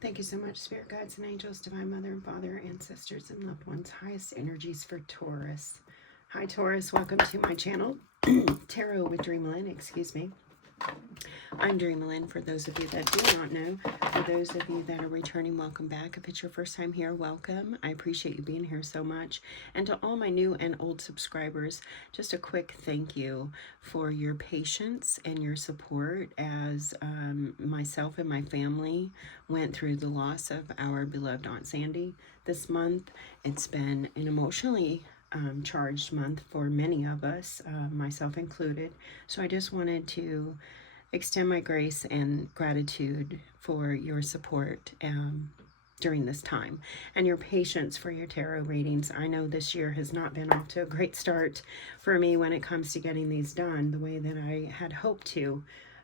Thank you so much, Spirit Guides and Angels, Divine Mother and Father, Ancestors, and loved ones. Highest energies for Taurus. Hi, Taurus. Welcome to my channel, Tarot with DreamaLynn. Excuse me. I'm DreamaLynn. For those of you that do not know, for those of you that are returning, welcome back. If it's your first time here, welcome. I appreciate you being here so much. And to all my new and old subscribers, just a quick thank you for your patience and your support as myself and my family went through the loss of our beloved Aunt Sandy this month. It's been an emotionally charged month for many of us, myself included. So I just wanted to extend my grace and gratitude for your support during this time and your patience for your tarot readings. I know this year has not been off to a great start for me when it comes to getting these done the way that I had hoped to.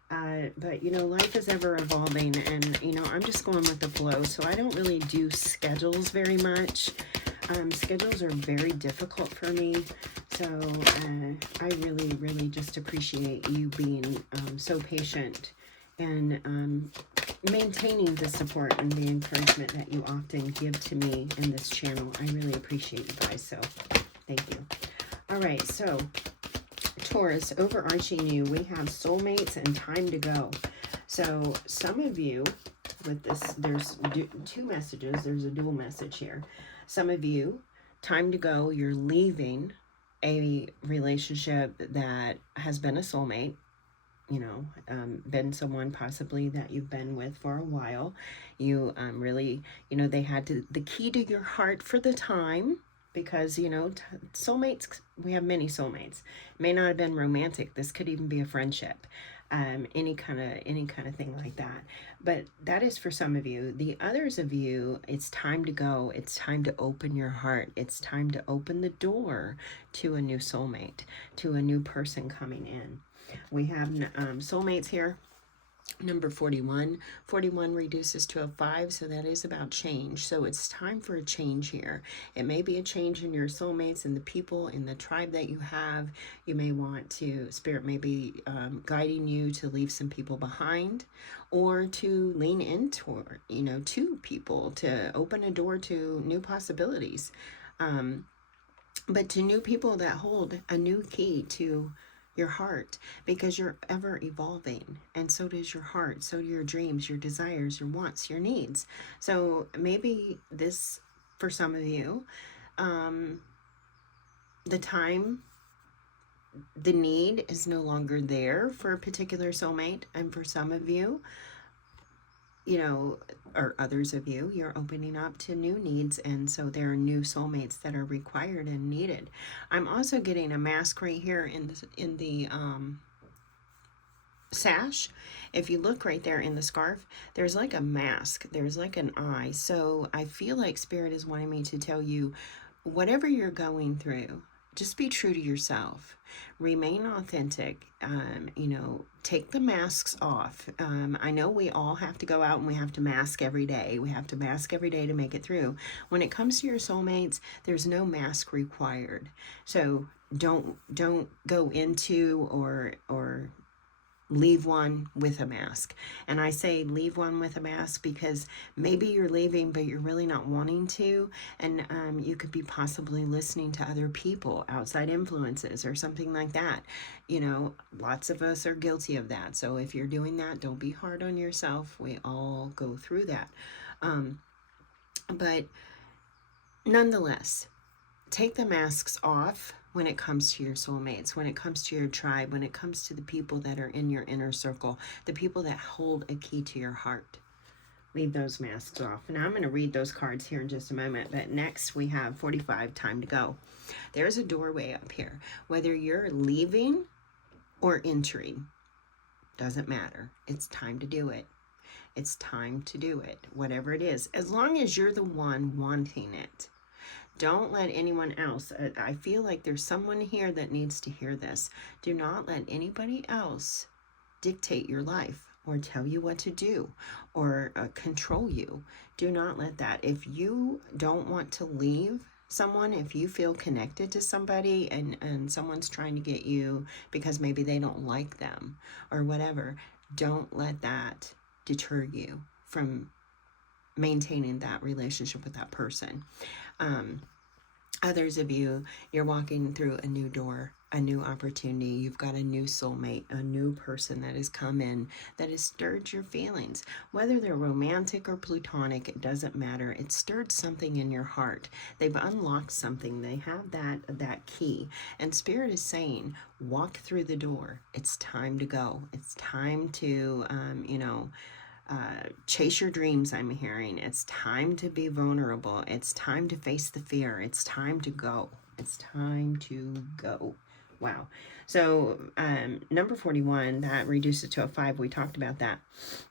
But you know, life is ever evolving, and you know, I'm just going with the flow, so I don't really do schedules very much. Schedules are very difficult for me, so I really just appreciate you being so patient and maintaining the support and the encouragement that you often give to me in this channel. I really appreciate you guys, so thank you. All right, so Taurus, overarching you, we have soulmates and time to go. So some of you with this, there's two messages. There's a dual message here. Some of you, time to go, you're leaving a relationship that has been a soulmate, you know, been someone possibly that you've been with for a while. You really, you know, they had the key to your heart for the time, because, you know, soulmates, we have many soulmates. It may not have been romantic. This could even be a friendship. Any kind of thing like that. But that is for some of you. The others of you, it's time to go. It's time to open your heart. It's time to open the door to a new soulmate, to a new person coming in. We have soulmates here. Number 41. 41 reduces to a 5, so that is about change. So it's time for a change here. It may be a change in your soulmates and the people in the tribe that you have. You may want to, Spirit may be guiding you to leave some people behind, or to lean into, you know, to people, to open a door to new possibilities. But to new people that hold a new key to your heart, because you're ever evolving, and so does your heart, so do your dreams, your desires, your wants, your needs. So maybe this, for some of you, the time, the need is no longer there for a particular soulmate, and for some of you, you know, or others of you, you're opening up to new needs, and so there are new soulmates that are required and needed. I'm also getting a mask right here in the sash. If you look right there in the scarf, there's like a mask, there's like an eye. So I feel like Spirit is wanting me to tell you, whatever you're going through, just be true to yourself. Remain authentic. You know, take the masks off. I know we all have to go out and we have to mask every day. We have to mask every day to make it through. When it comes to your soulmates, there's no mask required. So don't go into or leave one with a mask. And I say leave one with a mask because maybe you're leaving, but you're really not wanting to. And you could be possibly listening to other people, outside influences or something like that. You know, lots of us are guilty of that. So if you're doing that, don't be hard on yourself. We all go through that. But nonetheless, take the masks off when it comes to your soulmates, when it comes to your tribe, when it comes to the people that are in your inner circle, the people that hold a key to your heart. Leave those masks off. Now I'm going to read those cards here in just a moment, but next we have 45, time to go. There's a doorway up here. Whether you're leaving or entering, doesn't matter. It's time to do it. It's time to do it, whatever it is, as long as you're the one wanting it. Don't let anyone else, I feel like there's someone here that needs to hear this. Do not let anybody else dictate your life or tell you what to do or control you. Do not let that. If you don't want to leave someone, if you feel connected to somebody and someone's trying to get you because maybe they don't like them or whatever, don't let that deter you from maintaining that relationship with that person. Others of you, you're walking through a new door, a new opportunity. You've got a new soulmate, a new person that has come in that has stirred your feelings. Whether they're romantic or platonic, it doesn't matter. It stirred something in your heart. They've unlocked something. They have that key. And Spirit is saying, walk through the door. It's time to go. It's time to, chase your dreams. I'm hearing it's time to be vulnerable. It's time to face the fear. It's time to go. It's time to go. Wow. So number 41, that reduces to a 5. We talked about that.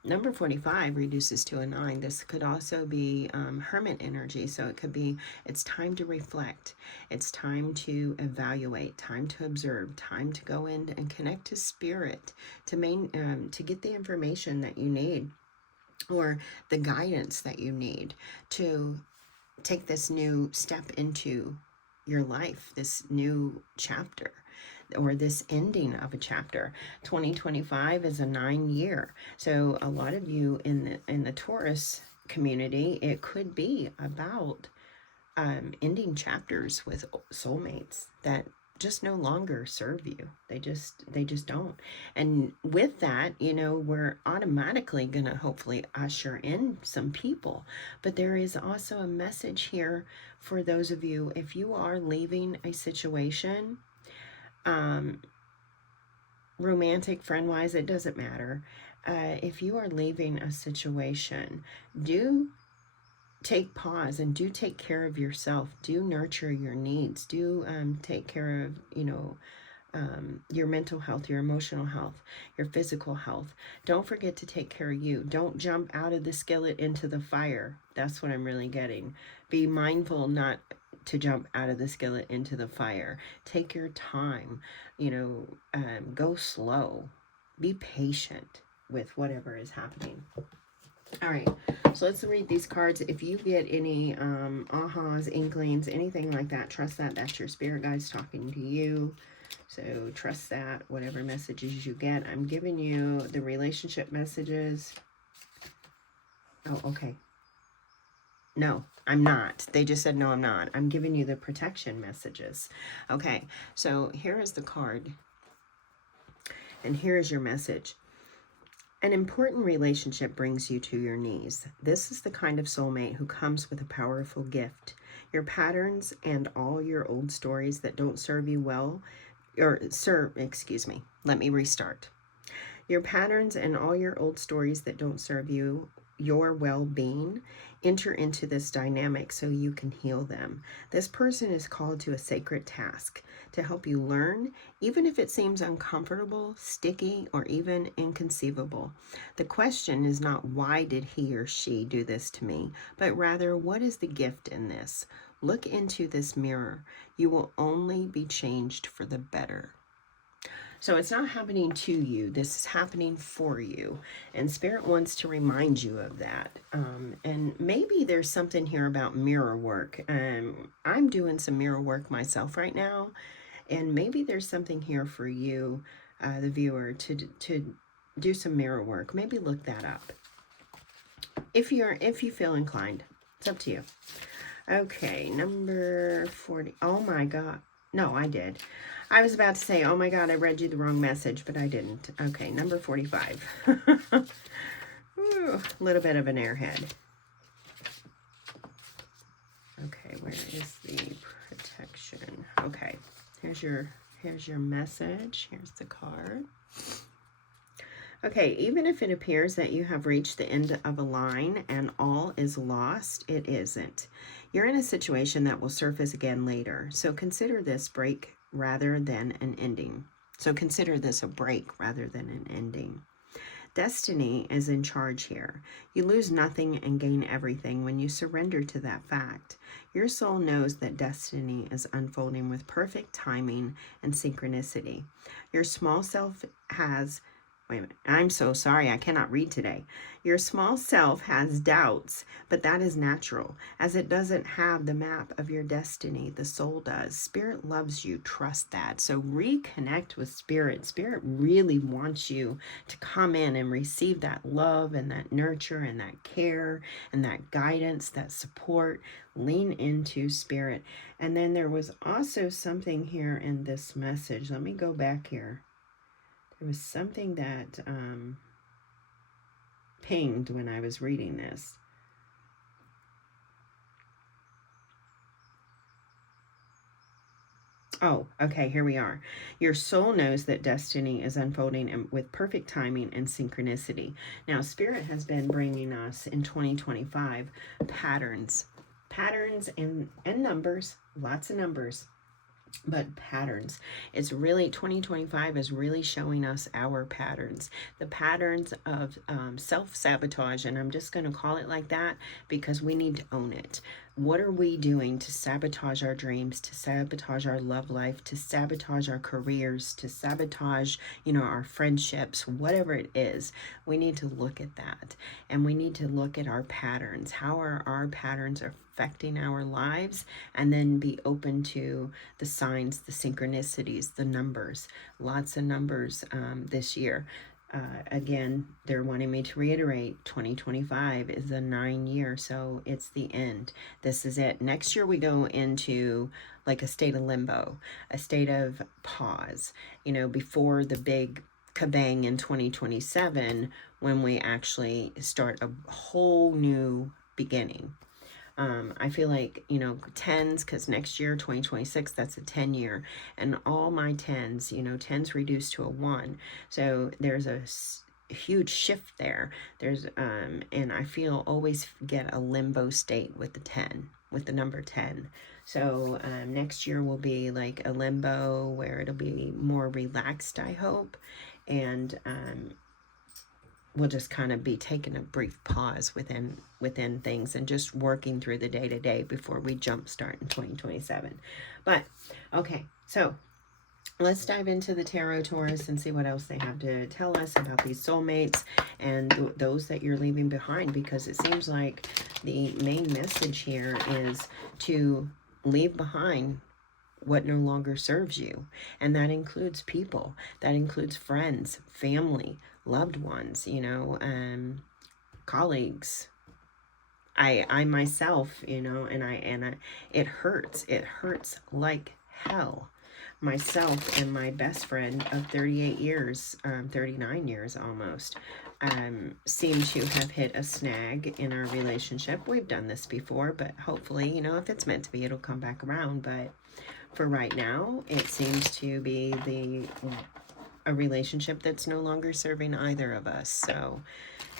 Number 45 reduces to a 9. This could also be hermit energy. So it could be, it's time to reflect. It's time to evaluate, time to observe, time to go in and connect to Spirit, to get the information that you need, or the guidance that you need to take this new step into your life, this new chapter, or this ending of a chapter. 2025 is a 9-year. So a lot of you in the Taurus community, it could be about ending chapters with soulmates that just no longer serve you. They just don't. And with that, we're automatically going to hopefully usher in some people. But there is also a message here for those of you, if you are leaving a situation, romantic, friend-wise, it doesn't matter. If you are leaving a situation, do take pause and do take care of yourself. Do nurture your needs. Do take care of, your mental health, your emotional health, your physical health. Don't forget to take care of you. Don't jump out of the skillet into the fire. That's what I'm really getting. Be mindful not to jump out of the skillet into the fire. Take your time, go slow. Be patient with whatever is happening. All right, so let's read these cards. If you get any ahas, inklings, anything like that, trust that that's your spirit guides talking to you. So trust that, whatever messages you get. I'm giving you the relationship messages. Oh, okay. No, I'm not. They just said, no, I'm not. I'm giving you the protection messages. Okay, so here is the card. And here is your message. An important relationship brings you to your knees. This is the kind of soulmate who comes with a powerful gift. Your patterns and all your old stories that don't serve you well, let me restart. Your patterns and all your old stories that don't serve you, your well-being, enter into this dynamic so you can heal them. This person is called to a sacred task to help you learn, even if it seems uncomfortable, sticky, or even inconceivable. The question is not why did he or she do this to me, but rather what is the gift in this? Look into this mirror. You will only be changed for the better. So it's not happening to you. This is happening for you. And Spirit wants to remind you of that. And maybe there's something here about mirror work. I'm doing some mirror work myself right now. And maybe there's something here for you, the viewer, to do some mirror work. Maybe look that up. If you feel inclined. It's up to you. Okay, number 40. Oh my God. No, I did. I was about to say, oh my God, I read you the wrong message, but I didn't. Okay, number 45. Ooh, a little bit of an airhead. Okay, where is the protection? Okay, here's your message. Here's the card. Okay, even if it appears that you have reached the end of a line and all is lost, it isn't. You're in a situation that will surface again later, so consider this break rather than an ending. So consider this a break rather than an ending. Destiny is in charge here. You lose nothing and gain everything when you surrender to that fact. Your soul knows that destiny is unfolding with perfect timing and synchronicity. Your small self has Wait a minute. I'm so sorry. I cannot read today. Your small self has doubts, but that is natural, as it doesn't have the map of your destiny. The soul does. Spirit loves you. Trust that. So reconnect with Spirit. Spirit really wants you to come in and receive that love and that nurture and that care and that guidance, that support. Lean into Spirit. And then there was also something here in this message. Let me go back here. There was something that pinged when I was reading this. Oh, okay, here we are. Your soul knows that destiny is unfolding with perfect timing and synchronicity. Now, Spirit has been bringing us in 2025 patterns and numbers, lots of numbers. But patterns. It's really, 2025 is really showing us our patterns. The patterns of self-sabotage, and I'm just going to call it like that because we need to own it. What are we doing to sabotage our dreams, to sabotage our love life, to sabotage our careers, to sabotage, our friendships, whatever it is? We need to look at that. And we need to look at our patterns. How are our patterns affecting our lives? And then be open to the signs, the synchronicities, the numbers. Lots of numbers this year. Again, they're wanting me to reiterate 2025 is a 9-year, so it's the end. This is it. Next year we go into like a state of limbo, a state of pause, before the big kabang in 2027 when we actually start a whole new beginning. I feel like, 10s, because next year, 2026, that's a 10-year. And all my 10s, 10s reduced to a 1. So there's a huge shift there. There's, and I feel always get a limbo state with the 10, with the number 10. So next year will be like a limbo where it'll be more relaxed, I hope. And we'll just kind of be taking a brief pause within things and just working through the day-to-day before we jumpstart in 2027. But okay, so let's dive into the tarot, Taurus, and see what else they have to tell us about these soulmates and those that you're leaving behind, because it seems like the main message here is to leave behind what no longer serves you. And that includes people, that includes friends, family, loved ones, colleagues. I myself, and it hurts like hell. Myself and my best friend of 38 years, 39 years almost, seem to have hit a snag in our relationship. We've done this before, but hopefully, if it's meant to be, it'll come back around. But for right now, it seems to be a relationship that's no longer serving either of us. So,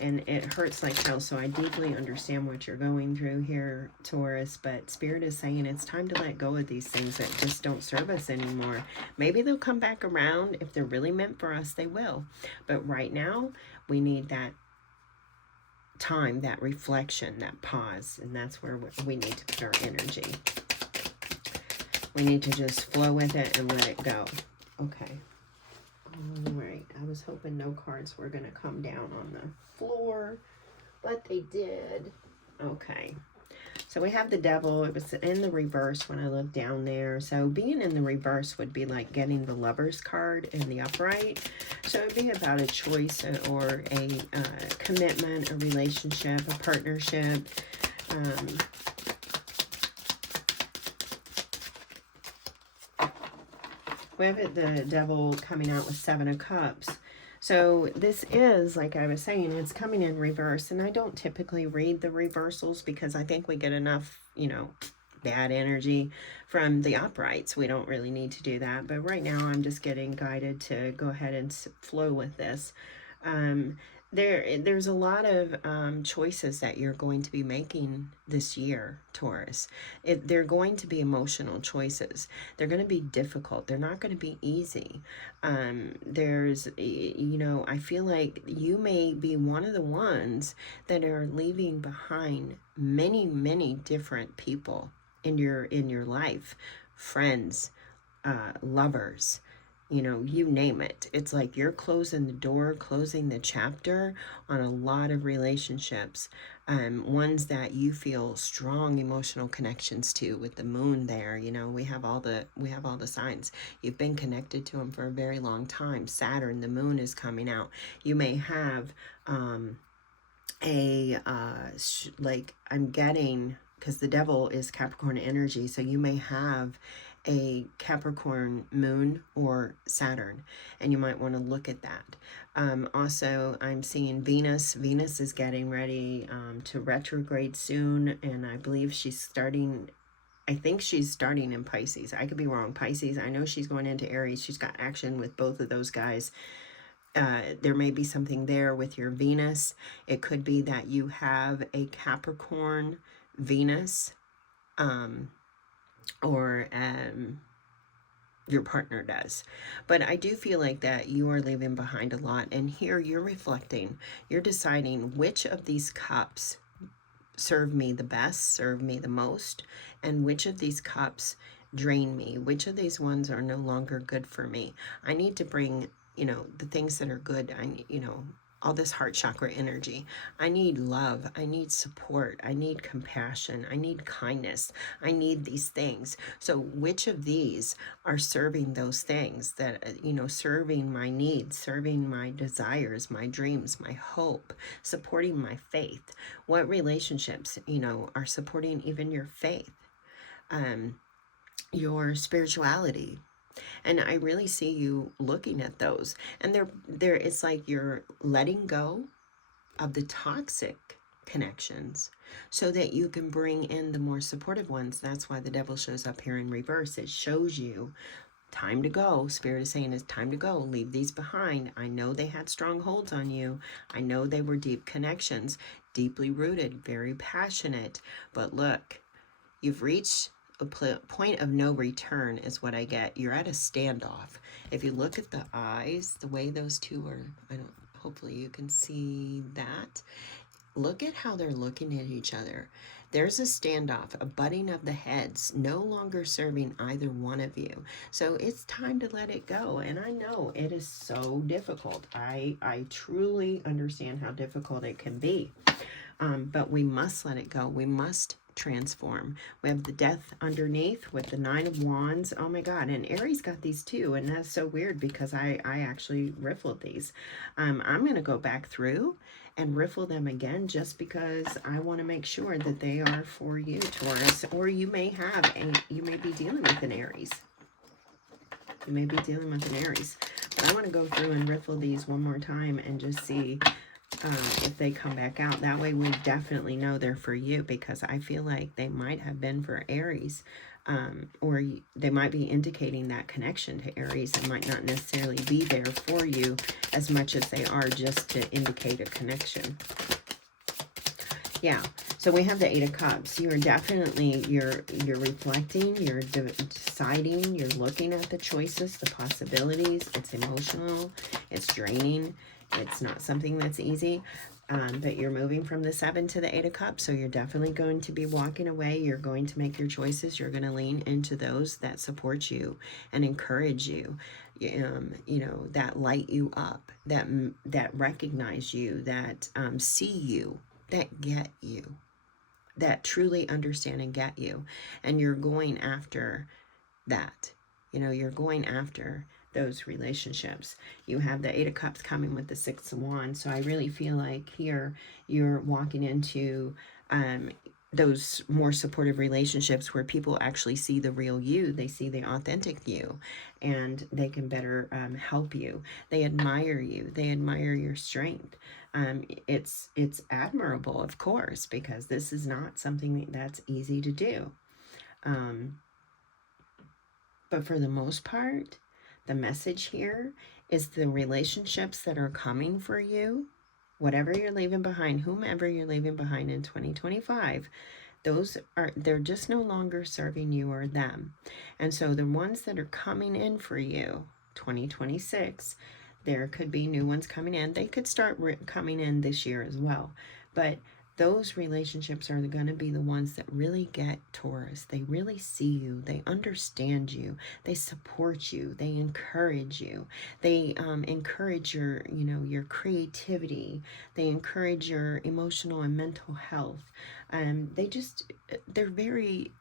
and it hurts like hell. So I deeply understand what you're going through here, Taurus, but Spirit is saying it's time to let go of these things that just don't serve us anymore. Maybe they'll come back around. If they're really meant for us, they will. But right now, we need that time, that reflection, that pause, and that's where we need to put our energy. We need to just flow with it and let it go. Okay. All right. I was hoping no cards were going to come down on the floor, but they did. Okay. So we have the Devil. It was in the reverse when I looked down there. So being in the reverse would be like getting the Lover's card in the upright. So it would be about a choice or a commitment, a relationship, a partnership. We have the Devil coming out with 7 of Cups. So this is, like I was saying, it's coming in reverse. And I don't typically read the reversals because I think we get enough, bad energy from the uprights. We don't really need to do that. But right now I'm just getting guided to go ahead and flow with this. There's a lot of choices that you're going to be making this year, Taurus. They're going to be emotional choices. They're going to be difficult. They're not going to be easy. I feel like you may be one of the ones that are leaving behind many, many different people in your life, friends, lovers, you know, you name it. It's like you're closing the door, closing the chapter on a lot of relationships, ones that you feel strong emotional connections to. With the moon there, you know, we have all the signs. You've been connected to them for a very long time. Saturn, the moon is coming out. You may have like, I'm getting, because the devil is Capricorn energy, so you may have a Capricorn moon or Saturn, and you might want to look at that. Also, I'm seeing Venus. Venus is getting ready to retrograde soon, and I believe she's starting, I think she's starting in Pisces. I could be wrong. Pisces, I know she's going into Aries. She's got action with both of those guys. There may be something there with your Venus. It could be that you have a Capricorn Venus, or your partner does. But I do feel like that you are leaving behind a lot. And here you're reflecting, you're deciding which of these cups serve me the best, serve me the most, and which of these cups drain me, which of these ones are no longer good for me. I need to bring, you know, the things that are good. You know, all this heart chakra energy. I need love. I need support. I need compassion. I need kindness. I need these things. So which of these are serving those things that, you know, serving my needs, serving my desires, my dreams, my hope, supporting my faith? What relationships, you know, are supporting even your faith, your spirituality? And I really see you looking at those. And it's like you're letting go of the toxic connections so that you can bring in the more supportive ones. That's why the devil shows up here in reverse. It shows you time to go. Spirit is saying it's time to go. Leave these behind. I know they had strong holds on you. I know they were deep connections, deeply rooted, very passionate. But look, you've reached a point of no return is what I get. You're at a standoff. If you look at the eyes, the way those two are, hopefully you can see that. Look at how they're looking at each other. There's a standoff, a butting of the heads, no longer serving either one of you. So it's time to let it go. And I know it is so difficult. I truly understand how difficult it can be. But we must let it go. We must transform. We have the death underneath with the 9 of Wands. Oh my God. And Aries got these too. And that's so weird because I actually riffled these. I'm going to go back through and riffle them again just because I want to make sure that they are for you, Taurus. Or you may be dealing with an Aries. You may be dealing with an Aries. But I want to go through and riffle these one more time and just see if they come back out. That way we definitely know they're for you, because I feel like they might have been for Aries, or they might be indicating that connection to Aries. It might not necessarily be there for you as much as they are just to indicate a connection. Yeah, so we have the 8 of Cups. You're definitely, you're reflecting, you're deciding, you're looking at the choices, the possibilities. It's emotional, it's draining. It's not something that's easy, but you're moving from the 7 to the 8 of Cups, so you're definitely going to be walking away. You're going to make your choices. You're going to lean into those that support you and encourage you, you know, that light you up, that recognize you, that see you, that get you, that truly understand and get you. And you're going after that. You know, you're going after those relationships. You have the 8 of Cups coming with the 6 of Wands. So I really feel like here you're walking into those more supportive relationships where people actually see the real you. They see the authentic you, and they can better help you. They admire you. They admire your strength. It's admirable, of course, because this is not something that's easy to do. But for the most part, the message here is the relationships that are coming for you, whatever you're leaving behind, whomever you're leaving behind in 2025, they're just no longer serving you or them. And so the ones that are coming in for you, 2026, there could be new ones coming in. They could start coming in this year as well. But those relationships are going to be the ones that really get Taurus. They really see you. They understand you. They support you. They encourage you. They encourage your, your creativity. They encourage your emotional and mental health. They're very,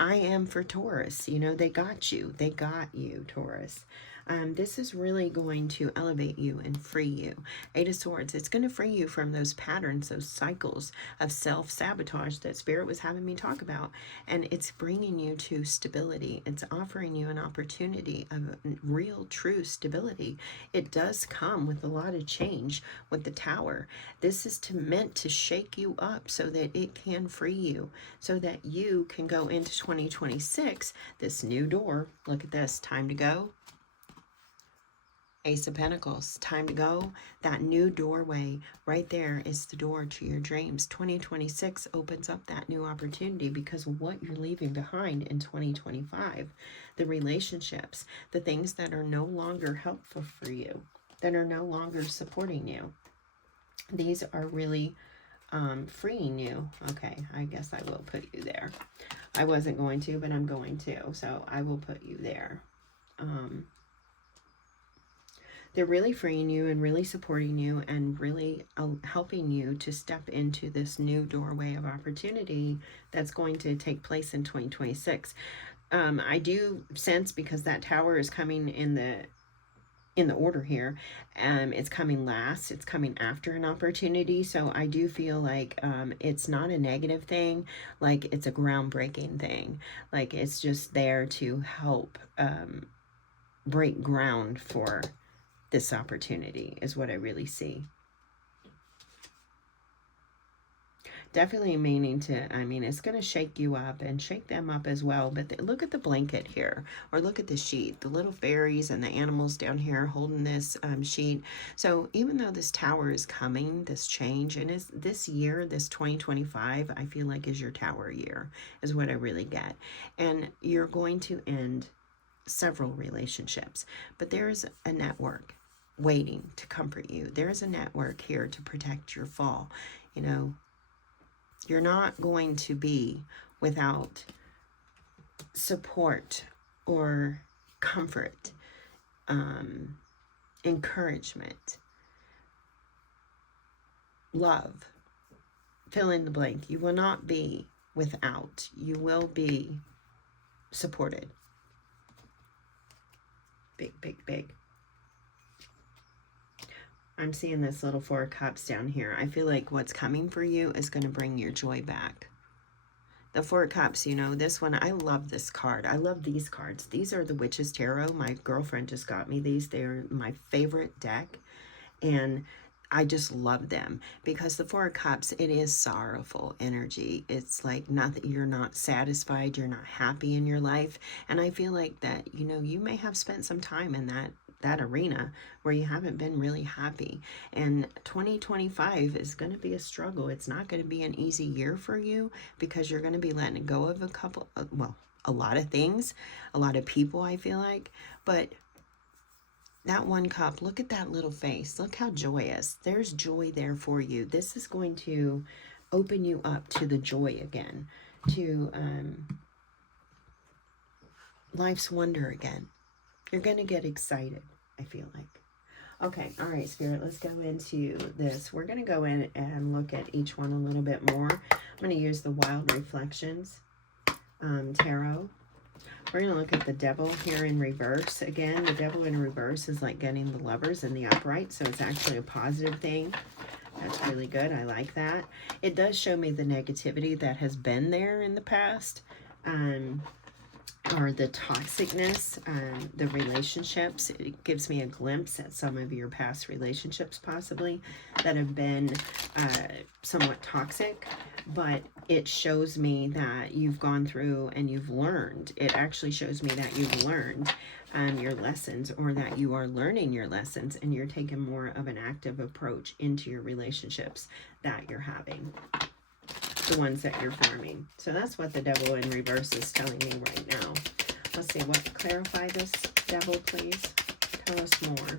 I am for Taurus. They got you. They got you, Taurus. This is really going to elevate you and free you. Eight of Swords, it's going to free you from those patterns, those cycles of self-sabotage that Spirit was having me talk about. And it's bringing you to stability. It's offering you an opportunity of real, true stability. It does come with a lot of change with the Tower. This is meant to shake you up so that it can free you, so that you can go into 2026, this new door. Look at this, time to go. Ace of Pentacles, time to go. That new doorway right there is the door to your dreams. 2026 opens up that new opportunity because of what you're leaving behind in 2025. The relationships, the things that are no longer helpful for you, that are no longer supporting you. These are really freeing you. Okay, I guess I will put you there. I wasn't going to, but I'm going to. So I will put you there. They're really freeing you and really supporting you and really helping you to step into this new doorway of opportunity that's going to take place in 2026. I do sense, because that Tower is coming in the order here, it's coming last, it's coming after an opportunity. So I do feel like it's not a negative thing, like it's a groundbreaking thing, like it's just there to help break ground for this opportunity, is what I really see. Definitely meaning to, it's going to shake you up and shake them up as well. But look at the blanket here, or look at the sheet, the little fairies and the animals down here holding this sheet. So even though this Tower is coming, this change, and this year, this 2025, I feel like is your Tower year, is what I really get. And you're going to end several relationships, but there's a network waiting to comfort you. There's a network here to protect your fall. You're not going to be without support or comfort, encouragement, love. Fill in the blank. You will not be without. You will be supported. Big, big, big. I'm seeing this little Four of Cups down here. I feel like what's coming for you is going to bring your joy back. The Four of Cups, this one, I love this card. I love these cards. These are the Witch's Tarot. My girlfriend just got me these. They're my favorite deck. And I just love them because the Four of Cups, it is sorrowful energy. It's like nothing, you're not satisfied. You're not happy in your life. And I feel like that, you may have spent some time in that arena where you haven't been really happy, and 2025 is going to be a struggle. It's not going to be an easy year for you because you're going to be letting go of a lot of things, a lot of people, I feel like. But that one cup, look at that little face, look how joyous. There's joy there for you. This is going to open you up to the joy again, to life's wonder again. You're going to get excited, I feel like. Okay, all right, Spirit, let's go into this. We're going to go in and look at each one a little bit more. I'm going to use the Wild Reflections Tarot. We're going to look at the Devil here in reverse. Again, the Devil in reverse is like getting the Lovers in the upright, so it's actually a positive thing. That's really good. I like that. It does show me the negativity that has been there in the past. Or the toxicness, the relationships. It gives me a glimpse at some of your past relationships possibly that have been somewhat toxic, but it shows me that you've gone through and you've learned. It actually shows me that you've learned your lessons, or that you are learning your lessons and you're taking more of an active approach into your relationships that you're having. The ones that you're forming. So that's what the Devil in reverse is telling me right now. Let's see, clarify this, Devil, please. Tell us more.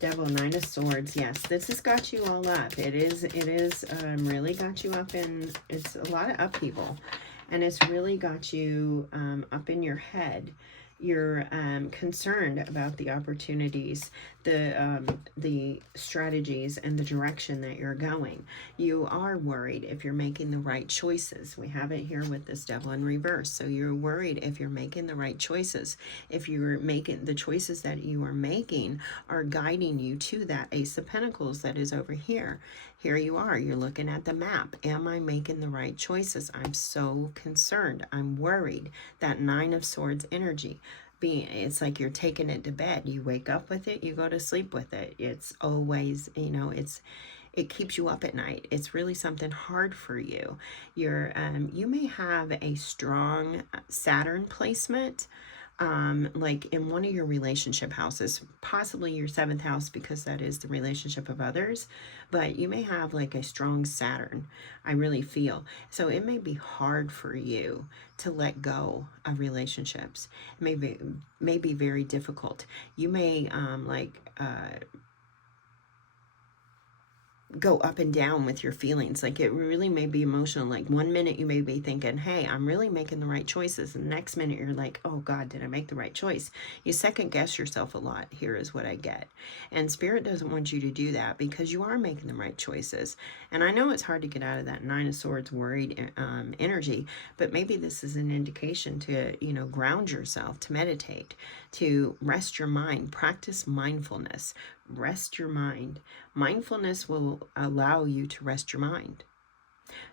Devil, Nine of Swords. Yes, this has got you all up. It is really got you up in, it's a lot of upheaval. And it's really got you up in your head. You're concerned about the opportunities, the strategies, and the direction that you're going. You are worried if you're making the right choices. We have it here with this Devil in reverse. So you're worried if you're making the right choices. If you're making the choices that you are making are guiding you to that Ace of Pentacles that is over here. Here you are, you're looking at the map. Am I making the right choices? I'm so concerned. I'm worried. That Nine of Swords energy. It's like you're taking it to bed. You wake up with it, you go to sleep with it. It's always, you know, it keeps you up at night. It's really something hard for you. You may have a strong Saturn placement, like in one of your relationship houses, possibly your 7th house, because that is the relationship of others, but you may have like a strong Saturn, I really feel. So it may be hard for you to let go of relationships. It may be very difficult. You may go up and down with your feelings. Like it really may be emotional. Like one minute you may be thinking, hey, I'm really making the right choices, and the next minute you're like, oh God, did I make the right choice? You second guess yourself a lot. Here is what I get. And Spirit doesn't want you to do that, because you are making the right choices. And I know it's hard to get out of that Nine of Swords worried energy, but maybe this is an indication to, you know, ground yourself, to meditate, to rest your mind, practice mindfulness. Rest your mind. Mindfulness will allow you to rest your mind.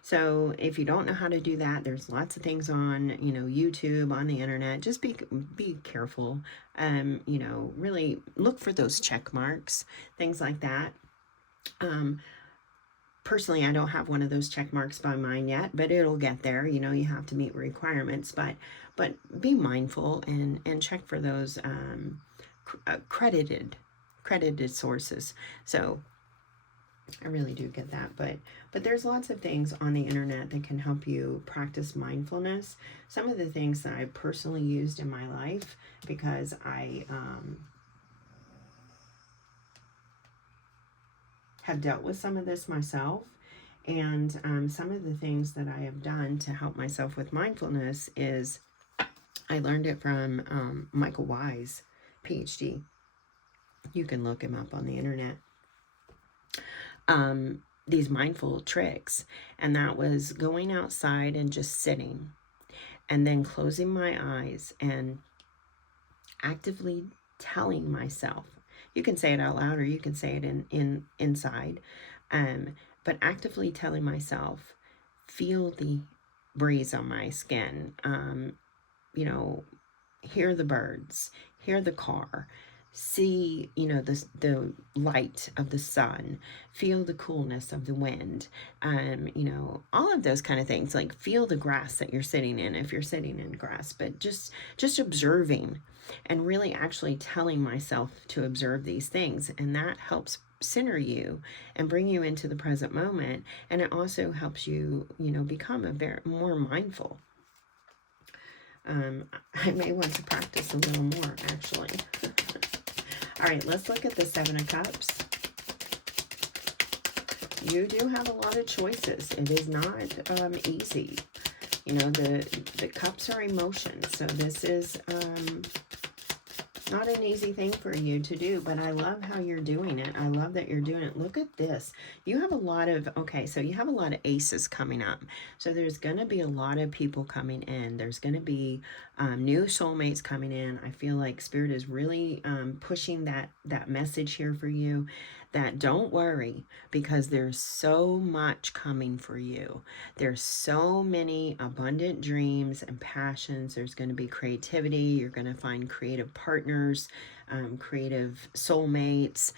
So if you don't know how to do that, there's lots of things on, you know, YouTube, on the internet. Just be careful. You know, really look for those check marks, things like that. Personally, I don't have one of those check marks by mine yet, but it'll get there. You know, you have to meet requirements, but be mindful and check for those credited sources. So I really do get that, but there's lots of things on the internet that can help you practice mindfulness. Some of the things that I personally used in my life, because I have dealt with some of this myself, and some of the things that I have done to help myself with mindfulness is I learned it from Michael Wise, PhD. You can look him up on the internet. These mindful tricks, and that was going outside and just sitting, and then closing my eyes and actively telling myself. You can say it out loud, or you can say it inside, but actively telling myself, feel the breeze on my skin. You know, hear the birds, hear the car. See, you know, the light of the sun, feel the coolness of the wind, you know, all of those kind of things. Like feel the grass that you're sitting in, if you're sitting in grass, but just observing and really actually telling myself to observe these things. And that helps center you and bring you into the present moment. And it also helps you, you know, become more mindful. I may want to practice a little more, actually. All right, let's look at the Seven of Cups. You do have a lot of choices. It is not easy. You know, the cups are emotions. So this is not an easy thing for you to do, but I love how you're doing it. I love that you're doing it. Look at this. You have a lot of, okay, so you have a lot of aces coming up. So there's going to be a lot of people coming in. There's going to be new soulmates coming in. I feel like Spirit is really pushing that message here for you, that don't worry, because there's so much coming for you. There's so many abundant dreams and passions. There's going to be creativity. You're going to find creative partners, creative soulmates,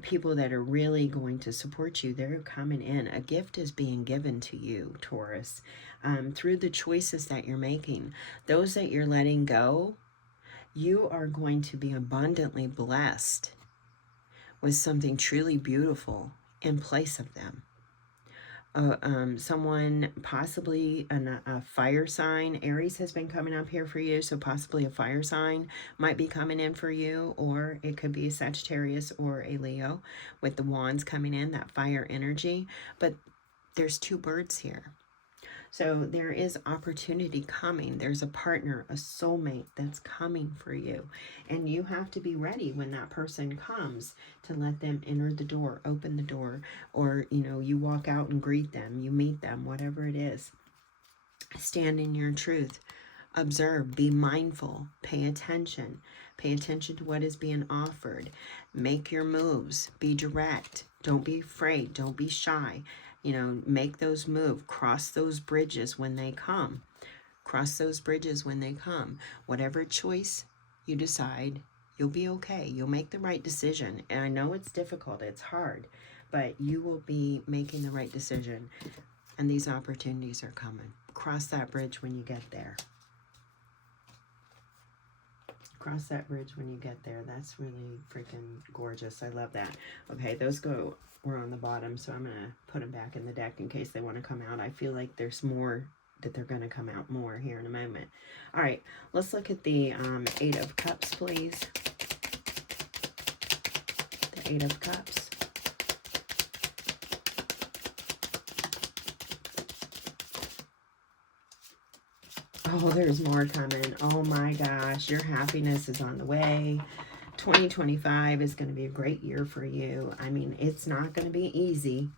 people that are really going to support you. They're coming in. A gift is being given to you, Taurus, through the choices that you're making. Those that you're letting go, you are going to be abundantly blessed with something truly beautiful in place of them. someone, possibly a fire sign. Aries has been coming up here for you, so possibly a fire sign might be coming in for you, or it could be a Sagittarius or a Leo with the wands coming in, that fire energy. But there's two birds here. So there is opportunity coming. There's a partner, a soulmate that's coming for you. And you have to be ready when that person comes to let them enter the door, open the door, or, you know, you walk out and greet them, you meet them, whatever it is. Stand in your truth. Observe, be mindful, pay attention. Pay attention to what is being offered. Make your moves. Be direct. Don't be afraid. Don't be shy. You know, make those moves. Cross those bridges when they come. Cross those bridges when they come. Whatever choice you decide, you'll be okay. You'll make the right decision. And I know it's difficult. It's hard. But you will be making the right decision. And these opportunities are coming. Cross that bridge when you get there. Cross that bridge when you get there. That's really freaking gorgeous. I love that. Okay, those were on the bottom, so I'm going to put them back in the deck in case they want to come out. I feel like there's more that they're going to come out more here in a moment. All right, let's look at the Eight of Cups, please. The Eight of Cups. Oh, there's more coming. Oh my gosh, your happiness is on the way. 2025 is going to be a great year for you. I mean, it's not going to be easy.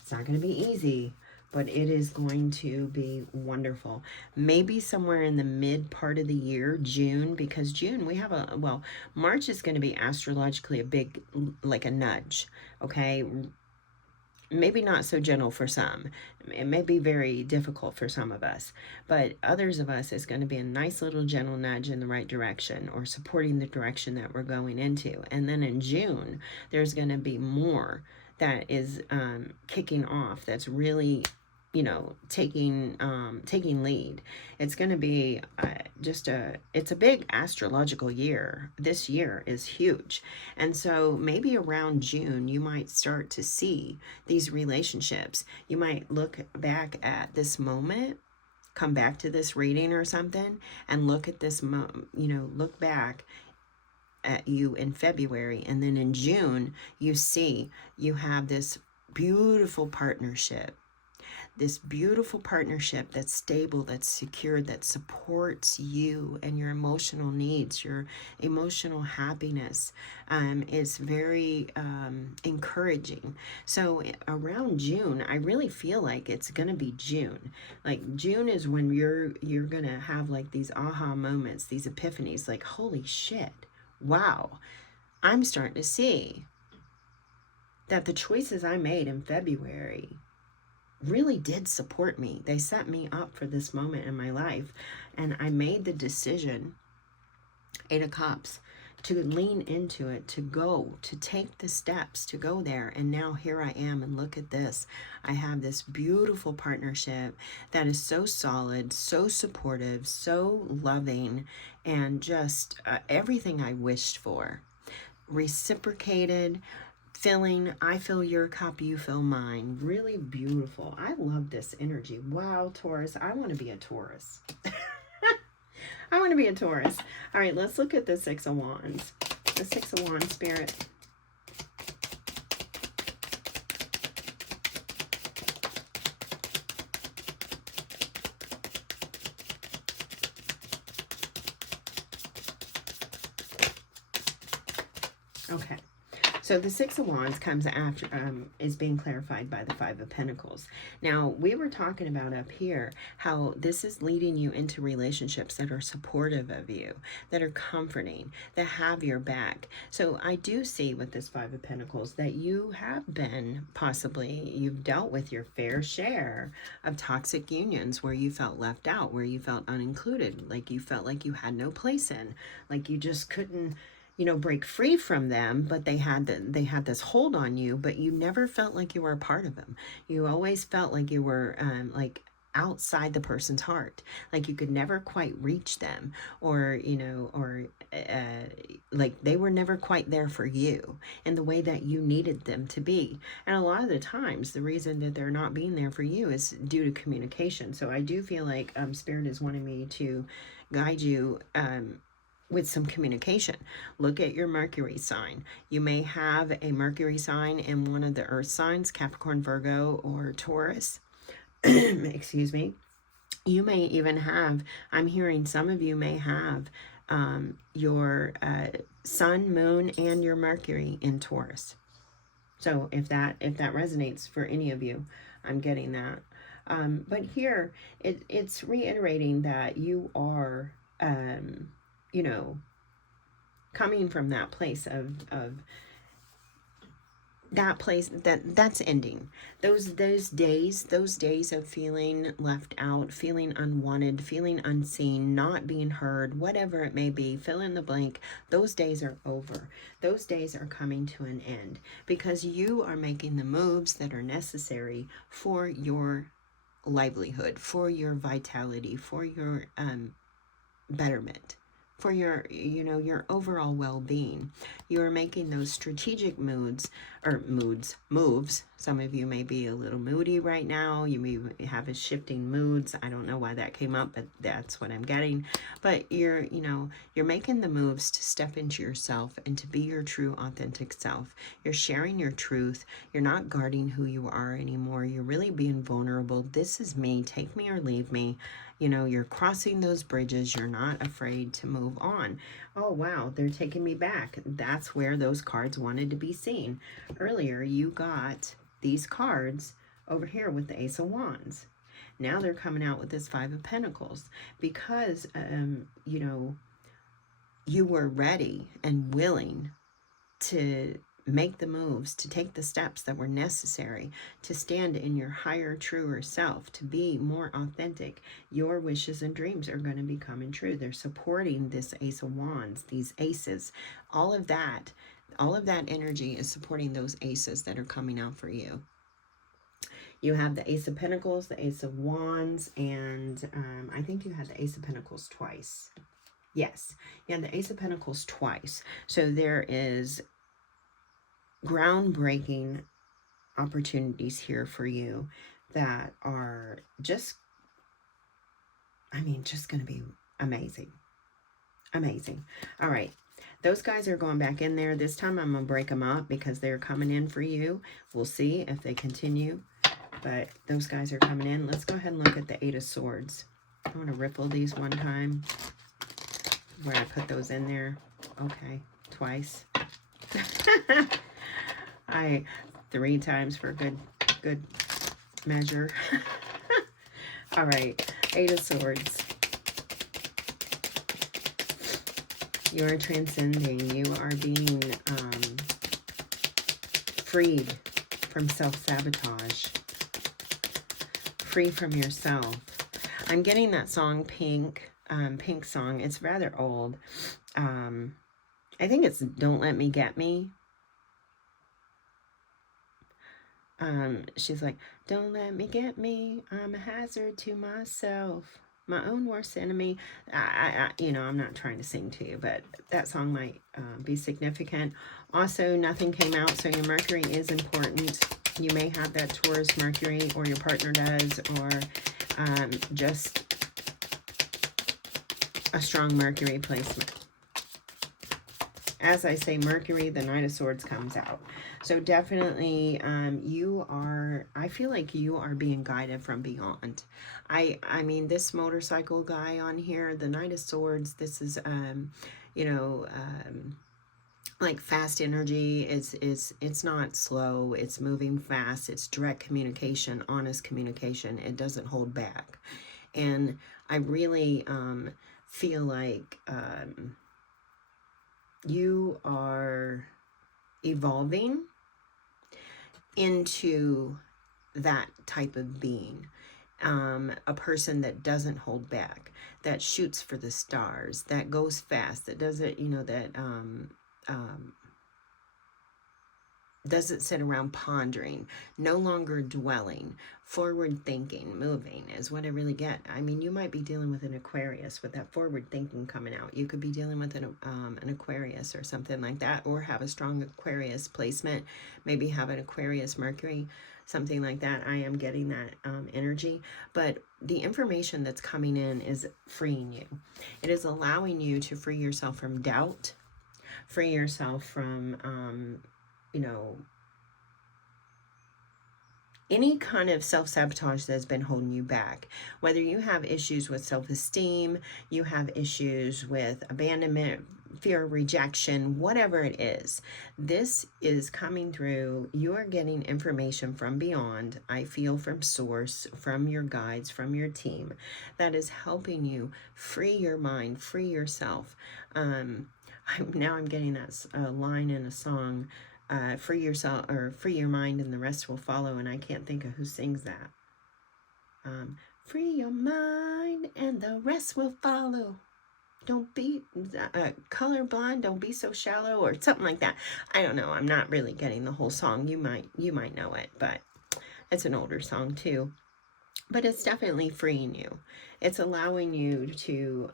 It's not going to be easy, but it is going to be wonderful. Maybe somewhere in the mid part of the year, June, because June we have March is going to be astrologically a big, like a nudge, okay? Maybe not so gentle for some. It may be very difficult for some of us, but others of us, it's going to be a nice little gentle nudge in the right direction, or supporting the direction that we're going into. And then in June, there's going to be more that is kicking off, that's really, you know, taking lead. It's going to be it's a big astrological year. This year is huge. And so maybe around June, you might start to see these relationships. You might look back at this moment, come back to this reading or something, and look at this, look back at you in February. And then in June, you see you have this beautiful partnership. This beautiful partnership that's stable, that's secure, that supports you and your emotional needs, your emotional happiness, is very encouraging. So around June, I really feel like it's going to be June. Like June is when you're going to have like these aha moments, these epiphanies, like, holy shit, wow, I'm starting to see that the choices I made in February really did support me. They set me up for this moment in my life. And I made the decision, Eight of Cups, to lean into it, to go, to take the steps, to go there. And now here I am, and look at this. I have this beautiful partnership that is so solid, so supportive, so loving, and just everything I wished for. Reciprocated, I fill your cup, you fill mine. Really beautiful. I love this energy. Wow, Taurus. I want to be a Taurus. I want to be a Taurus. All right, let's look at the Six of Wands. The Six of Wands, Spirit. Okay. So the Six of Wands comes after, is being clarified by the Five of Pentacles. Now, we were talking about up here how this is leading you into relationships that are supportive of you, that are comforting, that have your back. So I do see with this Five of Pentacles that you have been, you've dealt with your fair share of toxic unions where you felt left out, where you felt unincluded, like you felt like you had no place in, like you just couldn't, break free from them, but they had this hold on you, but you never felt like you were a part of them. You always felt like you were like outside the person's heart, like you could never quite reach them, or like they were never quite there for you in the way that you needed them to be. And a lot of the times, the reason that they're not being there for you is due to communication. So I do feel like Spirit is wanting me to guide you with some communication. Look at your Mercury sign. You may have a Mercury sign in one of the earth signs, Capricorn, Virgo, or Taurus. Excuse me. You may even have, I'm hearing some of you may have your sun, moon, and your Mercury in Taurus. So if that resonates for any of you, I'm getting that. But here, it's reiterating that you are, you know, coming from that place of that place that's ending. Those days of feeling left out, feeling unwanted, feeling unseen, not being heard, whatever it may be, fill in the blank, those days are over. Those days are coming to an end because you are making the moves that are necessary for your livelihood, for your vitality, for your betterment, for your, you know, your overall well-being. You are making those strategic moves. Some of you may be a little moody right now. You may have a shifting moods. I don't know why that came up, but that's what I'm getting. But you're, you know, you're making the moves to step into yourself and to be your true authentic self. You're sharing your truth. You're not guarding who you are anymore. You're really being vulnerable. This is me. Take me or leave me. You know, you're crossing those bridges. You're not afraid to move on. Oh, wow, they're taking me back. That's where those cards wanted to be seen. Earlier, you got these cards over here with the Ace of Wands. Now they're coming out with this Five of Pentacles because, you know, you were ready and willing to make the moves, to take the steps that were necessary to stand in your higher, truer self, to be more authentic. Your wishes and dreams are going to be coming true. They're supporting this Ace of Wands, these aces, all of that energy is supporting those aces that are coming out for you. You have the Ace of Pentacles, the Ace of Wands, and I think you had the Ace of Pentacles twice. Yes, you had the Ace of Pentacles twice. So there is groundbreaking opportunities here for you that are just, I mean, just going to be amazing. Amazing. All right. Those guys are going back in there. This time I'm going to break them up because they're coming in for you. We'll see if they continue. But those guys are coming in. Let's go ahead and look at the Eight of Swords. I want to riffle these one time. Where I put those in there. Okay. Twice. 3 times for good measure. All right. Eight of Swords. You are transcending. You are being freed from self-sabotage. Free from yourself. I'm getting that song, Pink song. It's rather old. I think it's Don't Let Me Get Me. She's like, don't let me get me. I'm a hazard to myself. My own worst enemy. You know, I'm not trying to sing to you, but that song might be significant. Also, nothing came out, so your Mercury is important. You may have that Taurus Mercury, or your partner does, or just a strong Mercury placement. As I say Mercury, the Knight of Swords comes out. So definitely I feel like you are being guided from beyond. I mean, this motorcycle guy on here, the Knight of Swords, this is, you know, like fast energy. It's not slow. It's moving fast. It's direct communication, honest communication. It doesn't hold back. And I really feel like you are evolving into that type of being, a person that doesn't hold back, that shoots for the stars, that goes fast, that doesn't, you know, that doesn't sit around pondering, no longer dwelling, forward thinking, moving is what I really get. I mean, you might be dealing with an Aquarius with that forward thinking coming out. You could be dealing with an Aquarius or something like that, or have a strong Aquarius placement, maybe have an Aquarius Mercury, something like that. I am getting that energy, but the information that's coming in is freeing you. It is allowing you to free yourself from doubt, free yourself from you know, any kind of self-sabotage that has been holding you back. Whether you have issues with self-esteem, you have issues with abandonment, fear of rejection, whatever it is, this is coming through. You are getting information from beyond, I feel, from source, from your guides, from your team, that is helping you free your mind, free yourself. Now I'm getting that line in a song, free yourself, or free your mind and the rest will follow, and I can't think of who sings that. Free your mind and the rest will follow. Don't be colorblind, don't be so shallow, or something like that. I don't know, I'm not really getting the whole song. You might know it, but it's an older song too. But it's definitely freeing you. It's allowing you to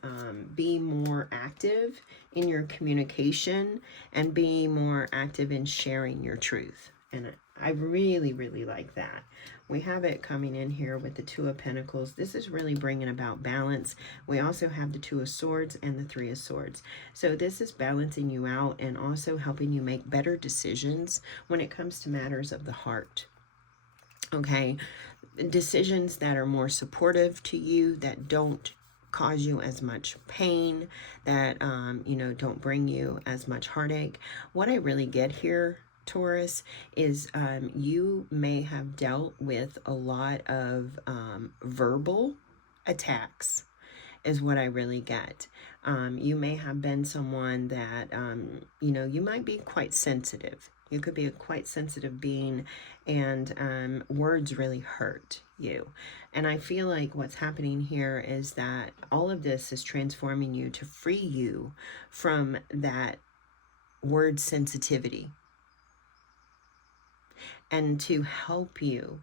be more active in your communication and be more active in sharing your truth. And I really, really like that. We have it coming in here with the Two of Pentacles. This is really bringing about balance. We also have the Two of Swords and the Three of Swords. So this is balancing you out and also helping you make better decisions when it comes to matters of the heart. Okay, decisions that are more supportive to you, that don't cause you as much pain, that you know, don't bring you as much heartache. What I really get here, Taurus, is you may have dealt with a lot of verbal attacks, is what I really get. You may have been someone that you know, you might be quite sensitive. You could be a quite sensitive being, and words really hurt you. And I feel like what's happening here is that all of this is transforming you to free you from that word sensitivity, and to help you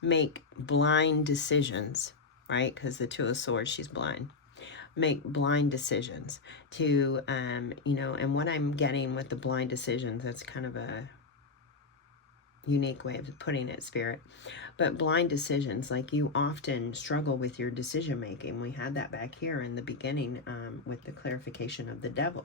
make blind decisions, right? Because the Two of Swords, she's blind. Make blind decisions to, you know, and what I'm getting with the blind decisions, that's kind of a unique way of putting it, Spirit. But blind decisions, like you often struggle with your decision making. We had that back here in the beginning with the clarification of the devil.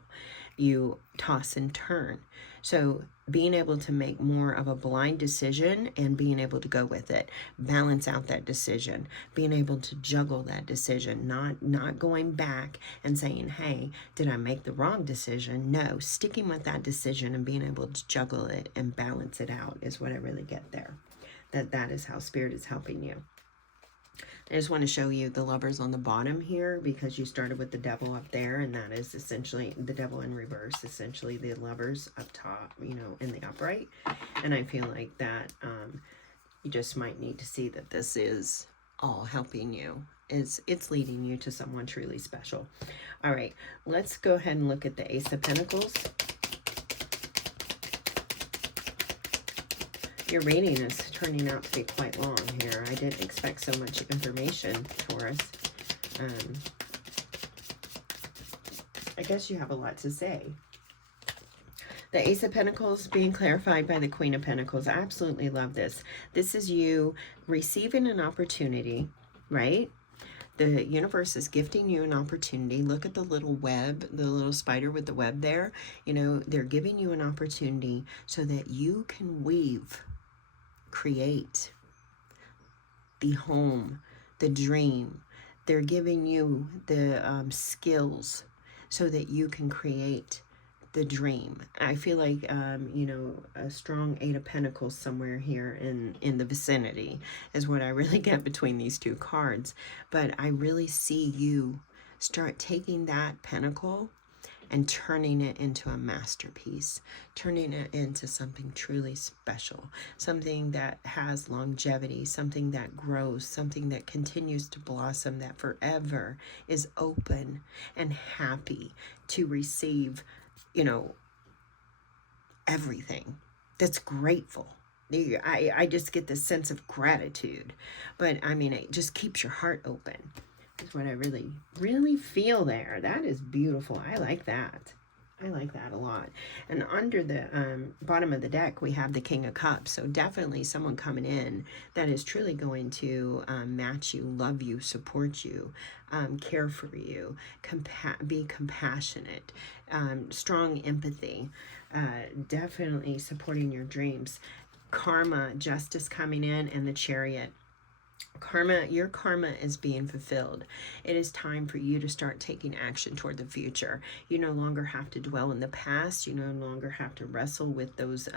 You toss and turn. So being able to make more of a blind decision and being able to go with it, balance out that decision, being able to juggle that decision, not going back and saying, hey, did I make the wrong decision? No, sticking with that decision and being able to juggle it and balance it out is what I really get there. That is how Spirit is helping you. I just want to show you the Lovers on the bottom here, because you started with the Devil up there, and that is essentially the Devil in reverse, essentially the Lovers up top, you know, in the upright. And I feel like that you just might need to see that this is all helping you. It's leading you to someone truly special. All right, let's go ahead and look at the Ace of Pentacles. Your reading is turning out to be quite long here. I didn't expect so much information, Taurus. I guess you have a lot to say. The Ace of Pentacles being clarified by the Queen of Pentacles. I absolutely love this. This is you receiving an opportunity, right? The universe is gifting you an opportunity. Look at the little web, the little spider with the web there. You know, they're giving you an opportunity so that you can weave, create the home, the dream. They're giving you the skills so that you can create the dream. I feel like, you know, a strong Eight of Pentacles somewhere here in the vicinity is what I really get between these two cards. But I really see you start taking that pentacle and turning it into a masterpiece, turning it into something truly special, something that has longevity, something that grows, something that continues to blossom, that forever is open and happy to receive, you know, everything, that's grateful. I just get this sense of gratitude. But I mean, it just keeps your heart open. That's what I really, really feel there. That is beautiful. I like that. I like that a lot. And under the bottom of the deck, we have the King of Cups. So definitely someone coming in that is truly going to match you, love you, support you, care for you, be compassionate, strong empathy, definitely supporting your dreams. Karma, justice coming in, and the Chariot. Karma, your karma is being fulfilled. It is time for you to start taking action toward the future. You no longer have to dwell in the past. You no longer have to wrestle with those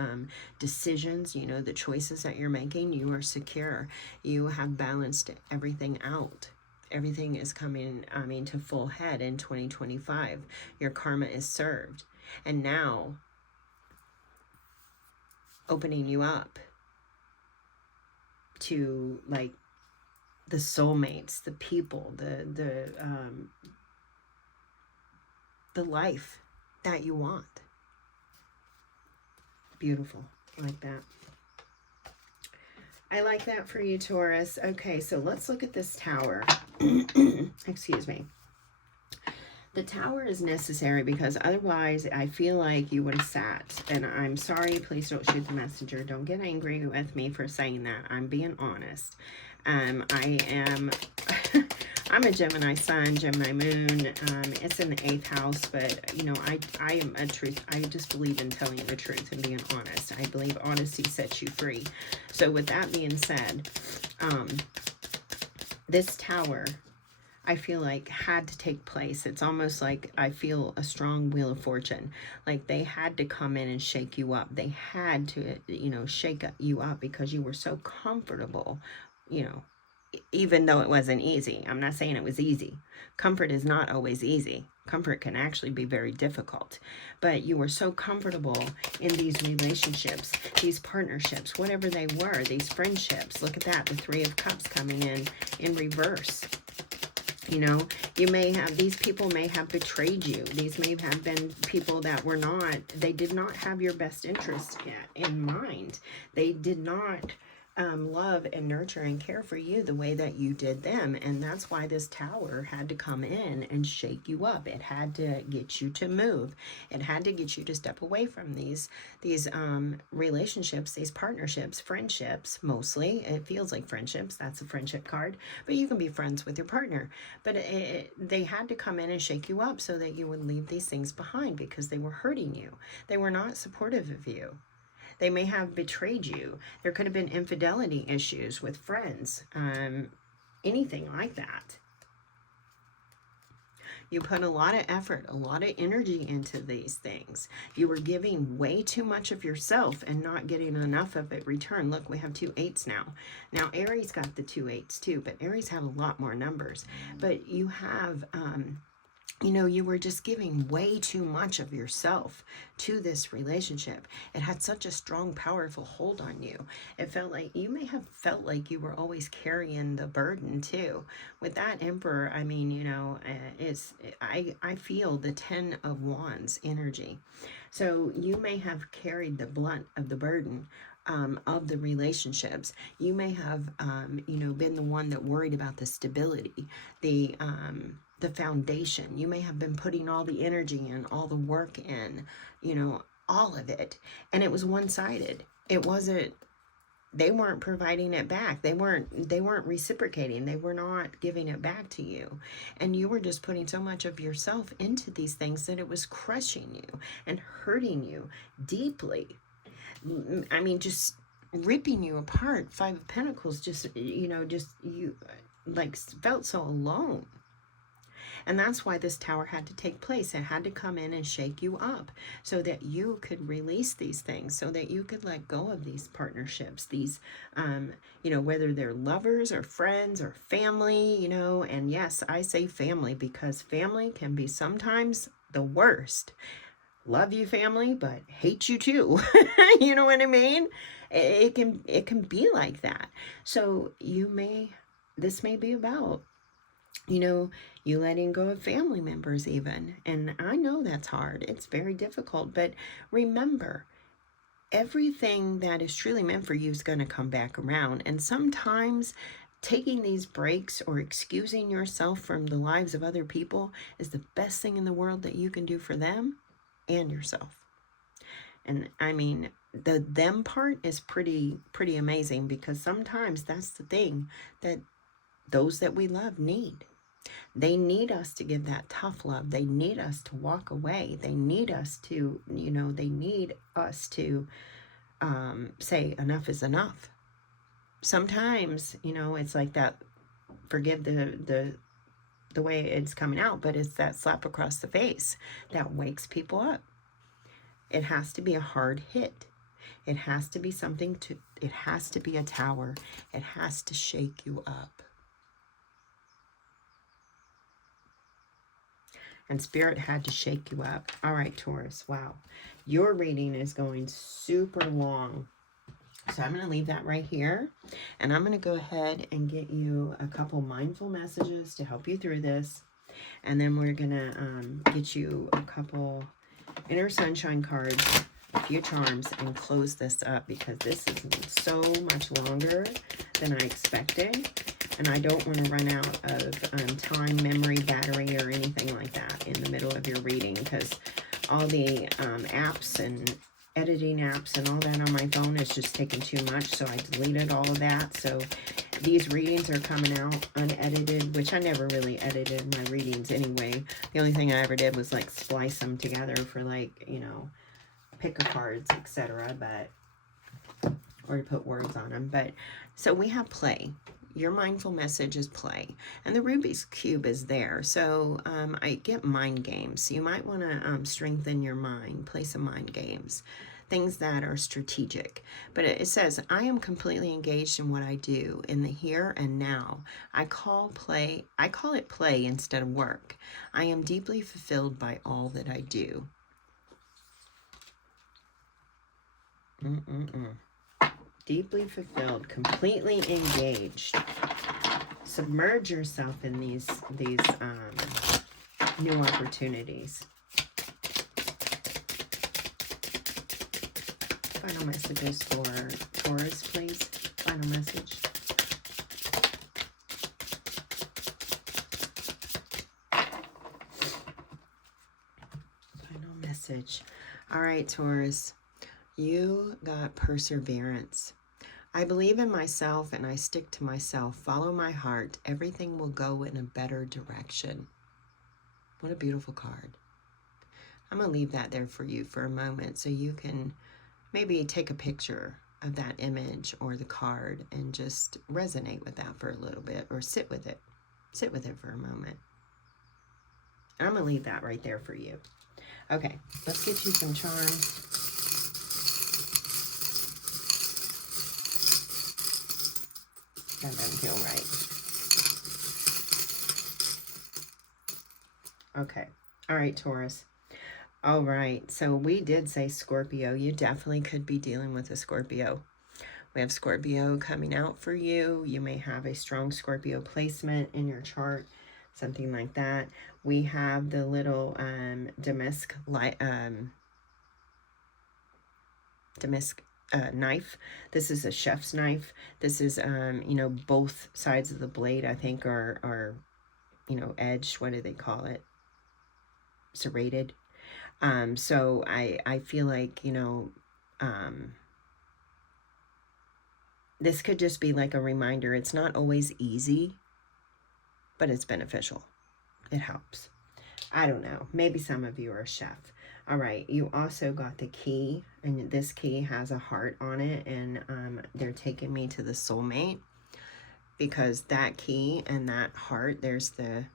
decisions, you know, the choices that you're making. You are secure. You have balanced everything out. Everything is coming, to full head in 2025. Your karma is served. And now, opening you up to, like, the soulmates, the people, the life that you want. Beautiful. Like that. I like that for you, Taurus. Okay, so let's look at this Tower. Excuse me. The Tower is necessary because otherwise I feel like you would have sat. And I'm sorry, please don't shoot the messenger. Don't get angry with me for saying that. I'm being honest. I'm a Gemini sun, Gemini moon. It's in the 8th house, but you know, I am a truth. I just believe in telling you the truth and being honest. I believe honesty sets you free. So with that being said, this Tower, I feel like had to take place. It's almost like I feel a strong wheel of fortune. Like they had to come in and shake you up. They had to, you know, shake you up because you were so comfortable, you know, even though it wasn't easy. I'm not saying it was easy. Comfort is not always easy. Comfort can actually be very difficult. But you were so comfortable in these relationships, these partnerships, whatever they were, these friendships. Look at that, the 3 of Cups coming in reverse. You know, you may have, these people may have betrayed you. These may have been people that were not, they did not have your best interest in mind. They did not love and nurture and care for you the way that you did them. And that's why this Tower had to come in and shake you up. It had to get you to move. It had to get you to step away from these relationships, these partnerships, friendships. Mostly it feels like friendships. That's a friendship card, but you can be friends with your partner. But they had to come in and shake you up so that you would leave these things behind because they were hurting you. They were not supportive of you. They may have betrayed you. There could have been infidelity issues with friends, anything like that. You put a lot of effort, a lot of energy into these things. You were giving way too much of yourself and not getting enough of it returned. Look, we have 2 8s now. Now, Aries got the 2 8s too, but Aries had a lot more numbers. But you have... you know, you were just giving way too much of yourself to this relationship. It had such a strong, powerful hold on you. It felt like, you may have felt like you were always carrying the burden too. With that Emperor, I mean, you know, I feel the 10 of Wands energy. So you may have carried the blunt of the burden of the relationships. You may have, you know, been the one that worried about the stability, the foundation. You may have been putting all the energy in, all the work in, you know, all of it. And it was one-sided. It wasn't, they weren't providing it back. They weren't reciprocating. They were not giving it back to you. And you were just putting so much of yourself into these things that it was crushing you and hurting you deeply. I mean, just ripping you apart. 5 of Pentacles, just, you know, just you like felt so alone. And that's why this Tower had to take place. It had to come in and shake you up so that you could release these things, so that you could let go of these partnerships, these, you know, whether they're lovers or friends or family, you know. And yes, I say family because family can be sometimes the worst. Love you, family, but hate you too. You know what I mean? It can be like that. So this may be about, you know, you letting go of family members even. And I know that's hard. It's very difficult. But remember, everything that is truly meant for you is going to come back around. And sometimes taking these breaks or excusing yourself from the lives of other people is the best thing in the world that you can do for them and yourself. And I mean, the them part is pretty amazing, because sometimes that's the thing that those that we love need. They need us to give that tough love. They need us to walk away. They need us to, you know, they need us to say enough is enough. Sometimes, you know, it's like that, forgive the way it's coming out, but it's that slap across the face that wakes people up. It has to be a hard hit. It has to be something to, it has to be a tower. It has to shake you up. And Spirit had to shake you up. All right, Taurus. Wow. Your reading is going super long. So I'm going to leave that right here. And I'm going to go ahead and get you a couple mindful messages to help you through this. And then we're going to get you a couple inner sunshine cards, a few charms, and close this up, because this is so much longer than I expected. And I don't want to run out of time, memory, battery, or anything like that in the middle of your reading, because all the apps and editing apps and all that on my phone is just taking too much, so I deleted all of that. So these readings are coming out unedited, which I never really edited my readings anyway. The only thing I ever did was like splice them together for, like, you know, pick a cards, etc., but or to put words on them. But so we have play. Your mindful message is play. And the Rubik's Cube is there. So I get mind games. You might want to strengthen your mind, play some mind games, things that are strategic. But it says, I am completely engaged in what I do in the here and now. I call it play instead of work. I am deeply fulfilled by all that I do. Deeply fulfilled, completely engaged. Submerge yourself in these new opportunities. Final messages for Taurus, please. Final message. Final message. All right, Taurus. You got perseverance. I believe in myself and I stick to myself. Follow my heart. Everything will go in a better direction. What a beautiful card. I'm going to leave that there for you for a moment so you can maybe take a picture of that image or the card and just resonate with that for a little bit, or sit with it. Sit with it for a moment. I'm going to leave that right there for you. Okay, let's get you some charms. That doesn't feel right. Okay. All right, Taurus. All right. So we did say Scorpio. You definitely could be dealing with a Scorpio. We have Scorpio coming out for you. You may have a strong Scorpio placement in your chart, something like that. We have the little damask knife. This is a chef's knife. This is you know, both sides of the blade, I think, are you know, edged. What do they call it? Serrated. So I feel like, you know, this could just be like a reminder. It's not always easy, but it's beneficial. It helps. I don't know. Maybe some of you are a chef. All right, you also got the key, and this key has a heart on it, and they're taking me to the soulmate, because that key and that heart, there's the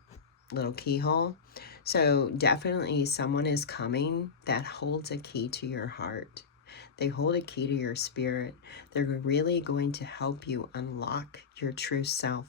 little keyhole. So definitely someone is coming that holds a key to your heart. They hold a key to your spirit. They're really going to help you unlock your true self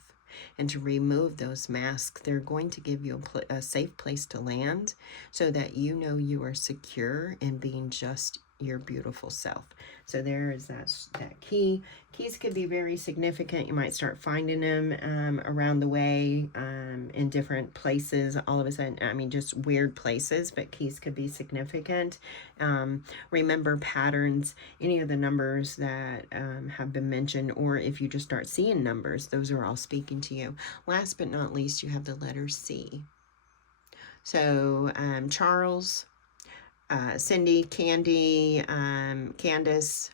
and to remove those masks. They're going to give you a safe place to land so that you know you are secure in being just your beautiful self. So there is that key. Keys could be very significant. You might start finding them around the way, in different places all of a sudden. I mean, just weird places, but keys could be significant. Remember patterns, any of the numbers that have been mentioned, or if you just start seeing numbers, those are all speaking to you. Last but not least, you have the letter C. So Charles, Cindy, Candy, Candace,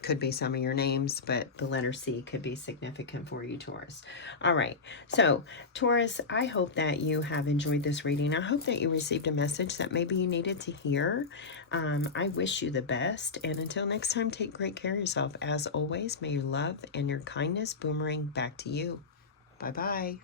could be some of your names, but the letter C could be significant for you, Taurus. All right, so Taurus, I hope that you have enjoyed this reading. I hope that you received a message that maybe you needed to hear. I wish you the best, and until next time, take great care of yourself. As always, may your love and your kindness boomerang back to you. Bye-bye.